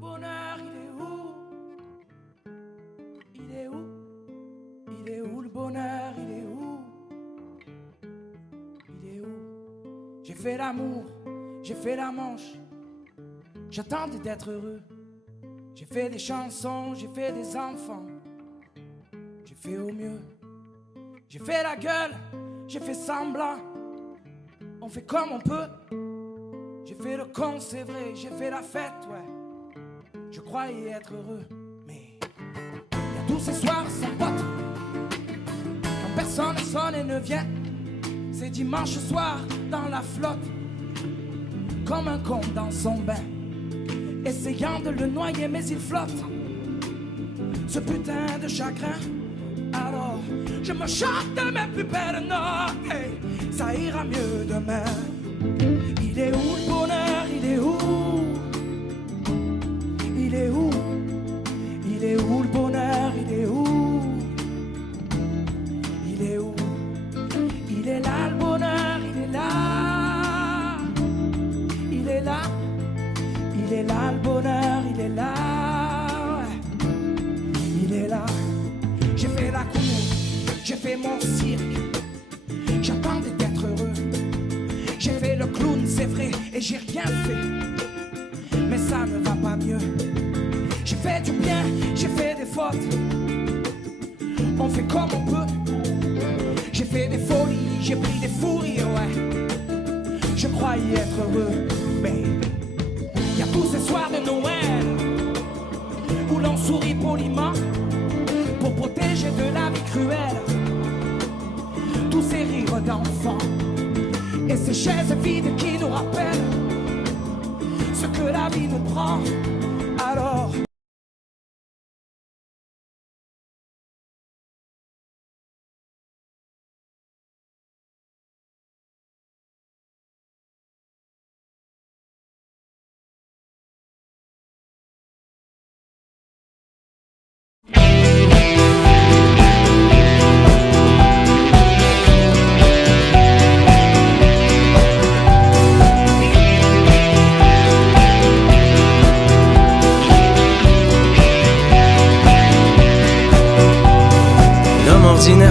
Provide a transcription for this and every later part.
bonheur, il est où? Il est où? Il est où le bonheur, il est où? Il est où? J'ai fait l'amour, j'ai fait la manche, j'attendais d'être heureux. J'ai fait des chansons, j'ai fait des enfants, j'ai fait au mieux. J'ai fait la gueule, j'ai fait semblant, on fait comme on peut. J'ai fait le con, c'est vrai, j'ai fait la fête, ouais. Je croyais être heureux, mais il y a tous ces soirs sans pote, quand personne ne sonne et ne vient. C'est dimanche soir dans la flotte, comme un con dans son bain, essayant de le noyer mais il flotte, ce putain de chagrin. Alors je me chante de mes plus belles notes, hey, ça ira mieux demain. Il est où le bonheur, il est où? Il est où? Il est où le bonheur, il est où? Il est où? Il est là le bonheur, il est là. Il est là. Il est là le bonheur, il est là. Il est là. J'ai fait la cour, j'ai fait mon cirque, j'attendais d'être heureux. J'ai fait le clown, c'est vrai, et j'ai rien fait, mais ça ne va pas mieux. J'ai fait du bien, j'ai fait des fautes, on fait comme on peut. J'ai fait des folies, j'ai pris des fous rires, ouais. Je croyais être heureux, mais y a tous ces soirs de Noël où l'on sourit poliment pour protéger de la vie cruelle tous ces rires d'enfants et ces chaises vides qui nous rappellent ce que la vie nous prend. Alors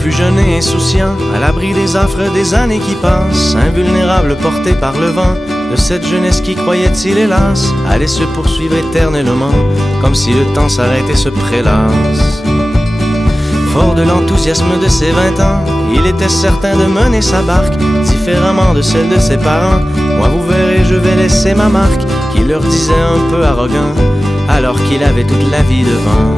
Fut jeune et insouciant, à l'abri des affres des années qui passent, invulnérable porté par le vent de cette jeunesse qui croyait-il hélas allait se poursuivre éternellement, comme si le temps s'arrêtait se prélasse. Fort de l'enthousiasme de ses 20 ans, il était certain de mener sa barque différemment de celle de ses parents. Moi vous verrez, je vais laisser ma marque, qu'il leur disait un peu arrogant, alors qu'il avait toute la vie devant.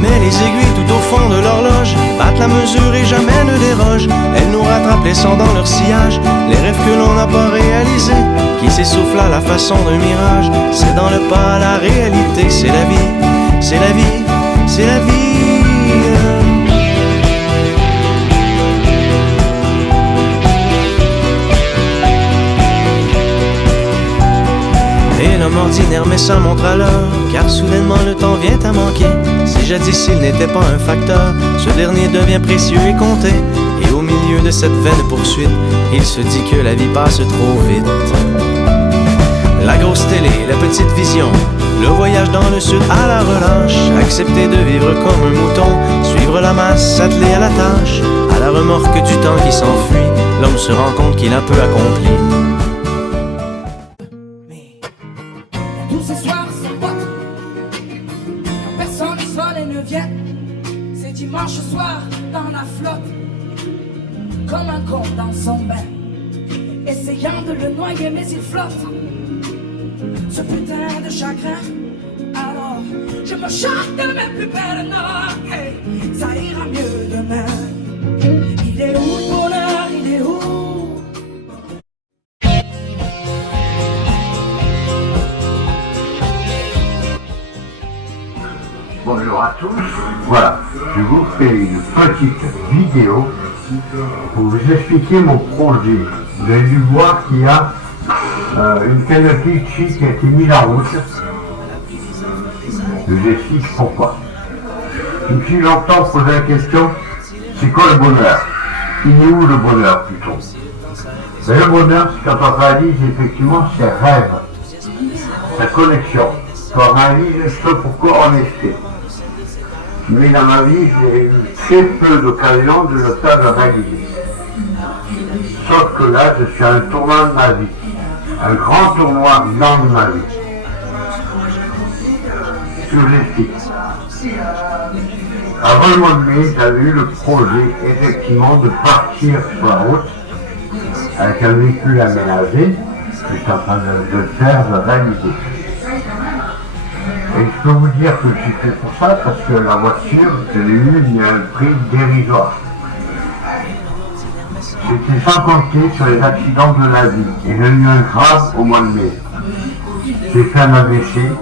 Mais les aiguilles tout au fond de l'horloge battent la mesure et jamais ne dérogent. Elles nous rattrapent laissant dans leur sillage les rêves que l'on n'a pas réalisés, qui s'essoufflent à la façon d'un mirage. C'est dans le pas la réalité, c'est la vie, c'est la vie, c'est la vie. Et l'homme ordinaire met sa montre à l'heure, car soudainement le temps vient à manquer. Si jadis il n'était pas un facteur, ce dernier devient précieux et compté. Et au milieu de cette vaine poursuite, il se dit que la vie passe trop vite. La grosse télé, la petite vision, le voyage dans le sud à la relâche, accepter de vivre comme un mouton, suivre la masse, s'atteler à la tâche. À la remorque du temps qui s'enfuit, l'homme se rend compte qu'il a peu accompli. tous ces soirs sans pote, quand personne ne sonne et ne vient, c'est dimanche soir dans la flotte, comme un con dans son bain, essayant de le noyer mais il flotte, ce putain de chagrin. Alors je me chante de mes plus belles notes, hey, ça ira mieux demain. Il est où le bonheur, il est où? Bonjour à tous, voilà, je vous fais une petite vidéo pour vous expliquer mon projet. Vous avez dû voir qu'il y a une canne à cliché qui a été mise en route. Je vous explique pourquoi. Et puis j'entends poser la question, c'est quoi le bonheur? Il est où le bonheur plutôt? Ben, le bonheur, c'est quand on réalise effectivement ses rêves. sa connexion, qu'on réalise ce pourquoi on est fait. Mais dans ma vie, j'ai eu très peu d'occasions de le faire réaliser. Sauf que là, je suis à un tournant de ma vie, un grand tournoi dans ma vie. Je vous explique. Avant le mois de mai, j'avais eu le projet, effectivement, de partir sur la route avec un véhicule aménagé, que je suis en train de faire, de réaliser. Et je peux vous dire que je suis fait pour ça, parce que la voiture, je l'ai eue, il y a un prix dérisoire. C'était sans compter sur les accidents de la vie. Et j'en ai eu un grave au mois de mai. J'ai fait un AVC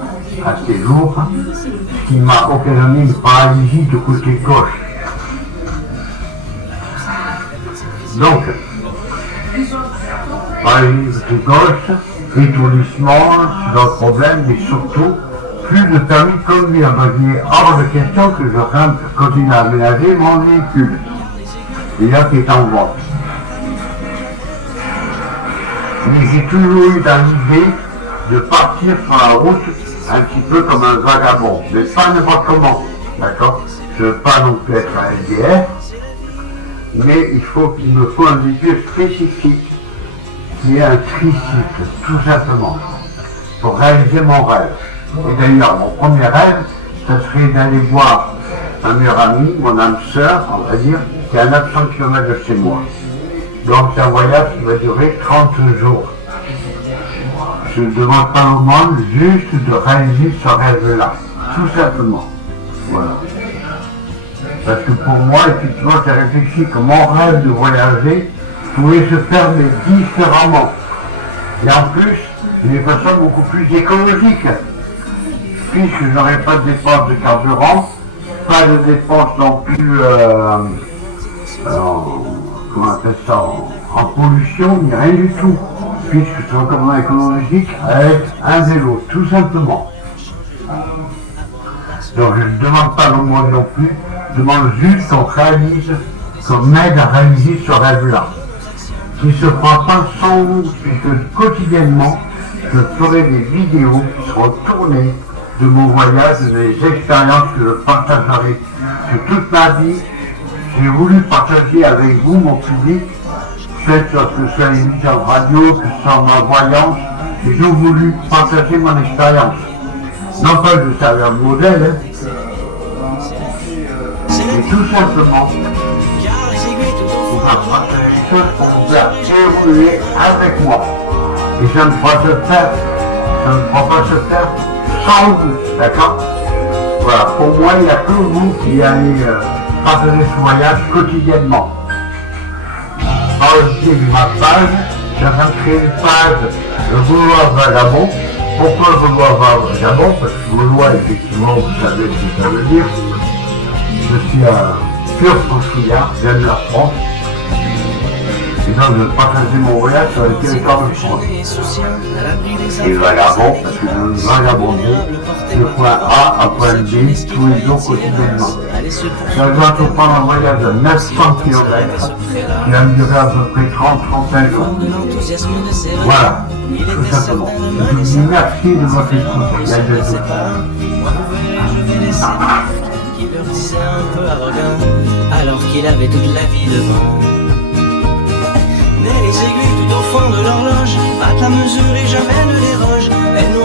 assez lourd, ce qui m'a occasionné une paralysie de côté gauche. Donc, paralysie de côté gauche, étourdissement, c'est un problème, mais surtout, plus de permis de conduire. Donc il est hors de question que je continue à aménager mon véhicule. Et là, qui est en vente. Mais j'ai toujours eu dans l'idée de partir sur la route un petit peu comme un vagabond, mais pas n'importe comment, d'accord? Je ne veux pas non plus être un SDF, mais il me faut un véhicule spécifique qui est un tricycle, tout simplement, pour réaliser mon rêve. Et d'ailleurs, mon premier rêve, ce serait d'aller voir un meilleur ami, mon âme sœur, on va dire, qui est à 900 km de chez moi. Donc c'est un voyage qui va durer 30 jours. Je ne demande pas au monde juste de réaliser ce rêve-là, tout simplement. Voilà. Parce que pour moi, effectivement, j'ai réfléchi que mon rêve de voyager pouvait se faire mais différemment. Et en plus, d'une façon beaucoup plus écologique. Puisque je n'aurai pas de dépenses de carburant, pas de dépenses non plus comment on appelle ça, en pollution, ni rien du tout, puisque c'est un commun écologique avec un vélo, tout simplement. Donc je ne demande pas le monde non plus, je demande juste qu'on m'aide à réaliser ce rêve-là, qui ne se fera pas sans vous, puisque quotidiennement, je ferai des vidéos qui seront tournées de mon voyage, des expériences que je partagerai sur toute ma vie. J'ai voulu partager avec vous, mon public, peut-être que ce soit une émission de radio, que ce soit ma voyance, j'ai voulu partager mon expérience. Non pas que je savais un modèle, mais tout simplement pour partager les choses pour vous faire évoluer avec moi. Et ça ne pourra pas se faire sans vous, d'accord? Voilà, pour moi, il n'y a que vous qui allez partager ce voyage quotidiennement. Par le biais de ma page, j'ai en train de créer une page, le Gaulois Vagabond. Pourquoi le Gaulois Vagabond? Parce que Gaulois, effectivement, vous savez ce que ça veut dire. Je suis un pur franchouillard, j'aime la France. Et donc je partageais mon voyage sur le territoire de France. Et vagabond, parce que je vagabondais de point A à point B tous les jours quotidiennement. Ça doit entreprendre un voyage de 900 km qui va me durer à peu près 30-35 jours. Voilà, tout simplement. Je vous dis merci de votre écoute. Il y a des autres. Qui leur disait un peu arrogant, alors qu'il avait toute la vie devant. Mais les aiguilles tout au fond de l'horloge battent la mesure et jamais ne déroge. Elles nous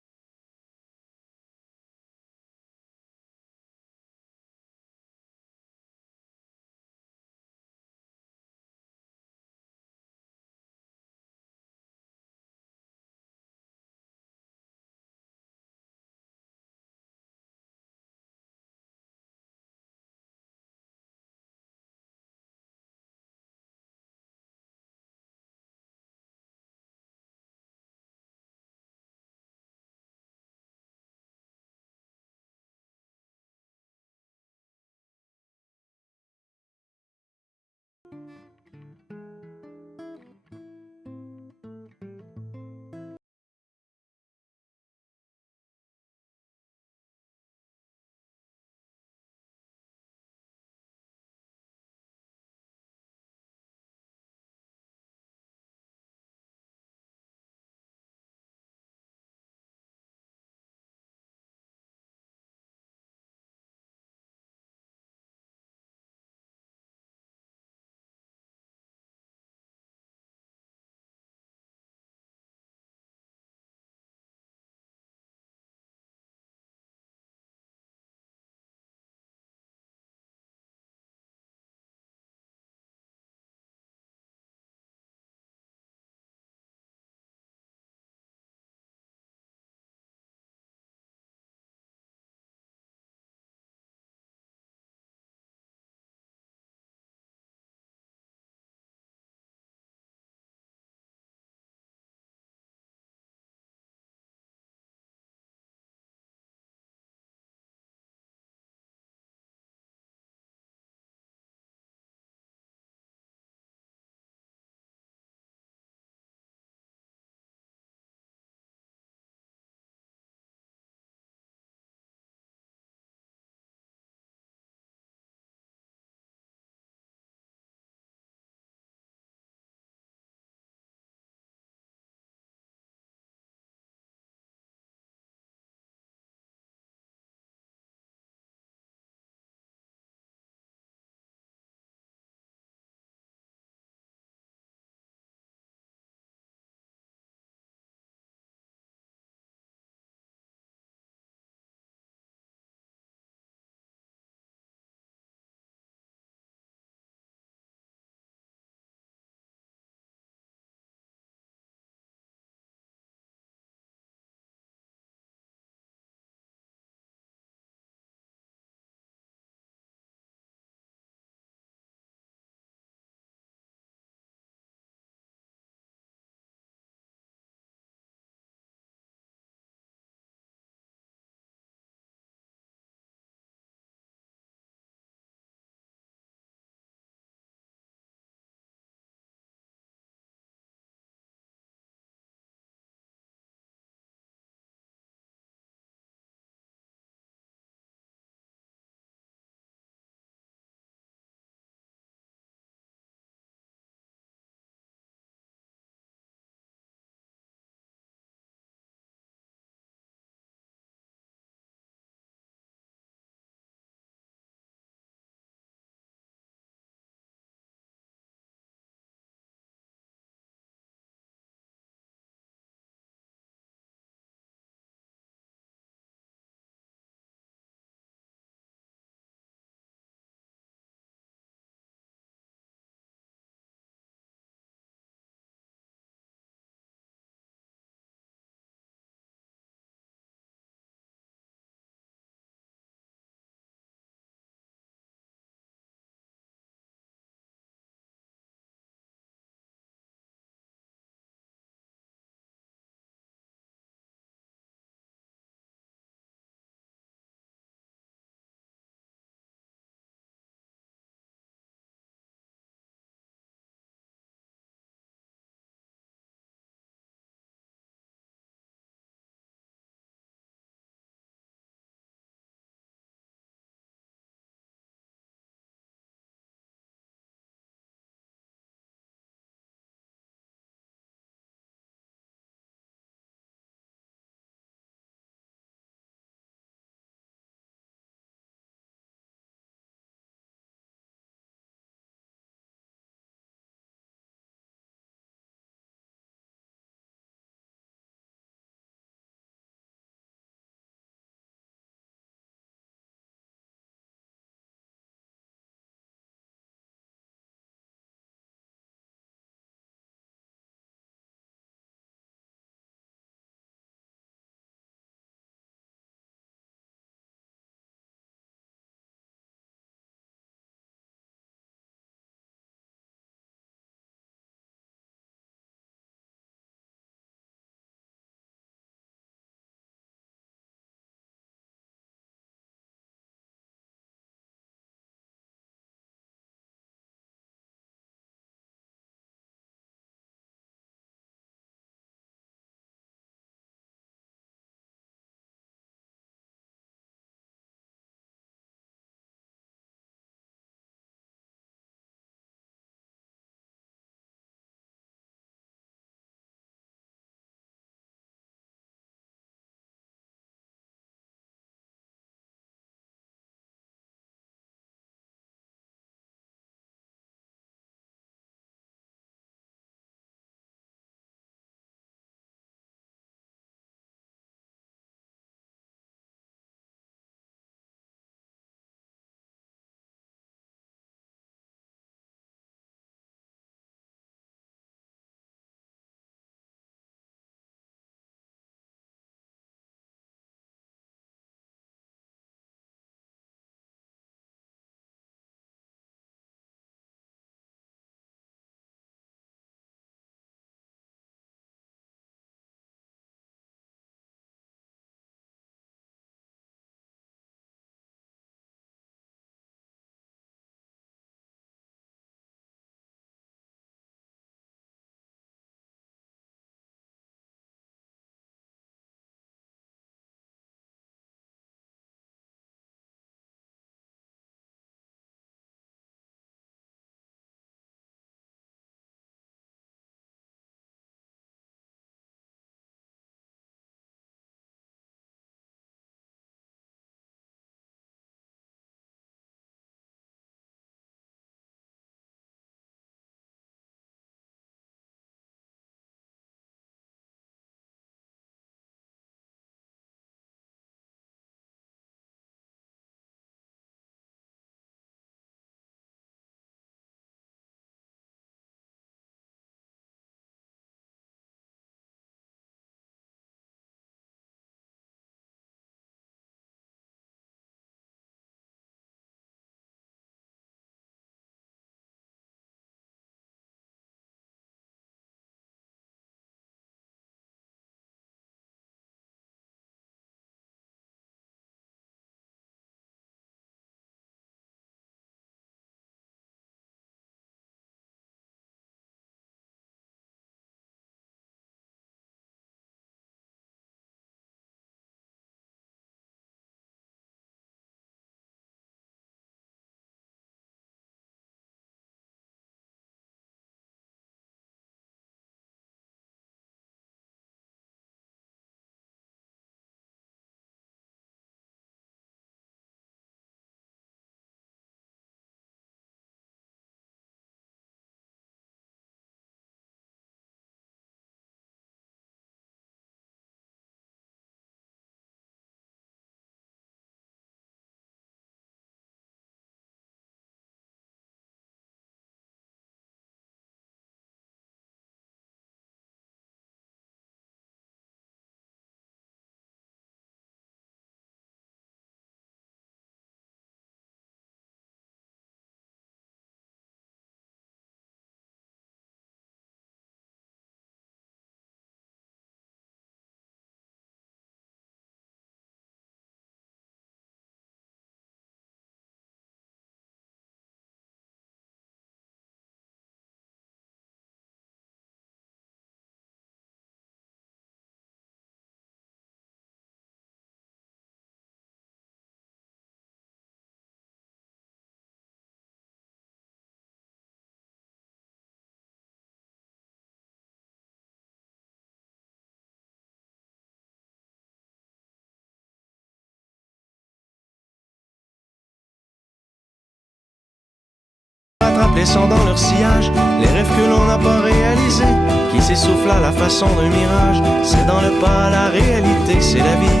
rattraper sans dans leur sillage les rêves que l'on n'a pas réalisés, qui s'essoufflent à la façon d'un mirage. C'est dans le pas à la réalité, c'est la vie,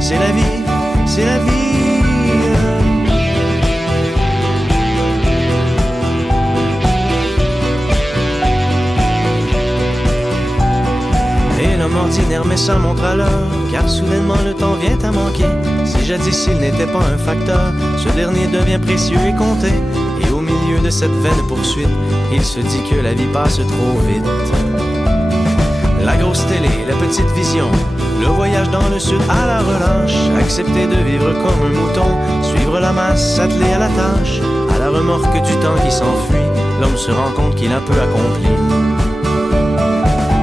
c'est la vie, c'est la vie. Et l'homme ordinaire met sa montre à l'heure, car soudainement le temps vient à manquer. Si jadis il n'était pas un facteur, ce dernier devient précieux et compté. Et au milieu de cette vaine poursuite, il se dit que la vie passe trop vite. La grosse télé, la petite vision, le voyage dans le sud à la relâche, accepter de vivre comme un mouton, suivre la masse, s'atteler à la tâche. À la remorque du temps qui s'enfuit, l'homme se rend compte qu'il a peu accompli.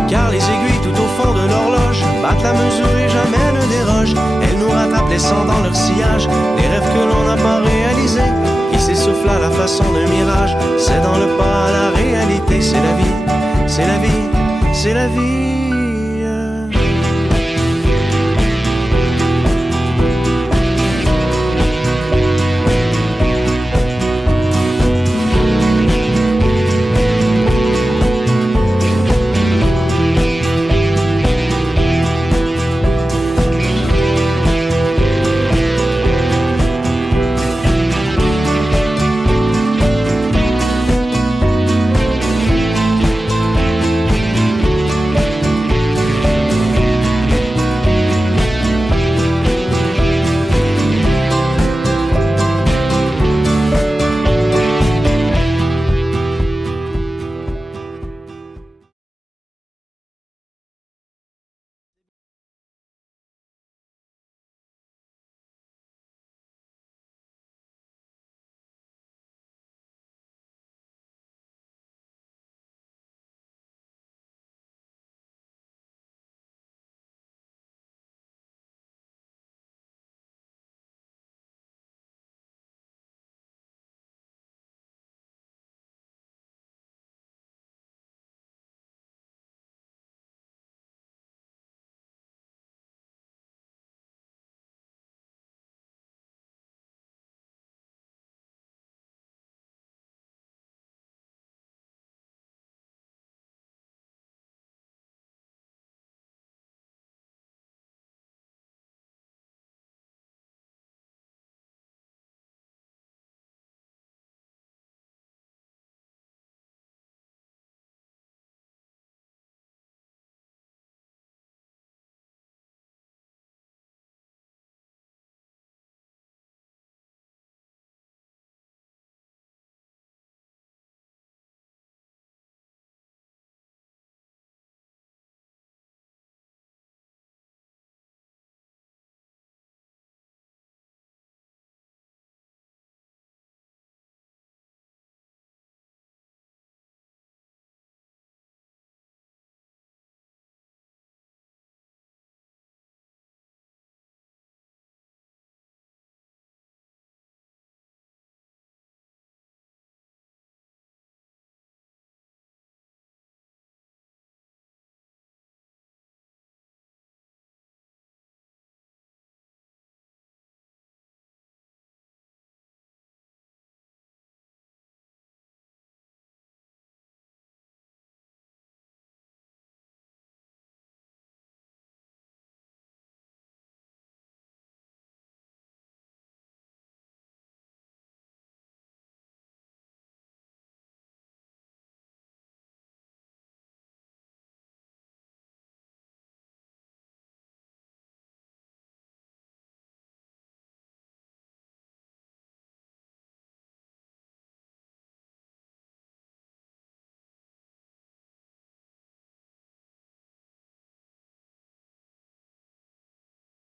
Car les aiguilles tout au fond de l'horloge battent la mesure et jamais ne dérogent. Elles nous rattrapent laissant dans leur sillage les rêves que l'on n'a pas réalisés, qui s'essoufflent à la façon d'un mirage. C'est dans le pas à la réalité, c'est la vie,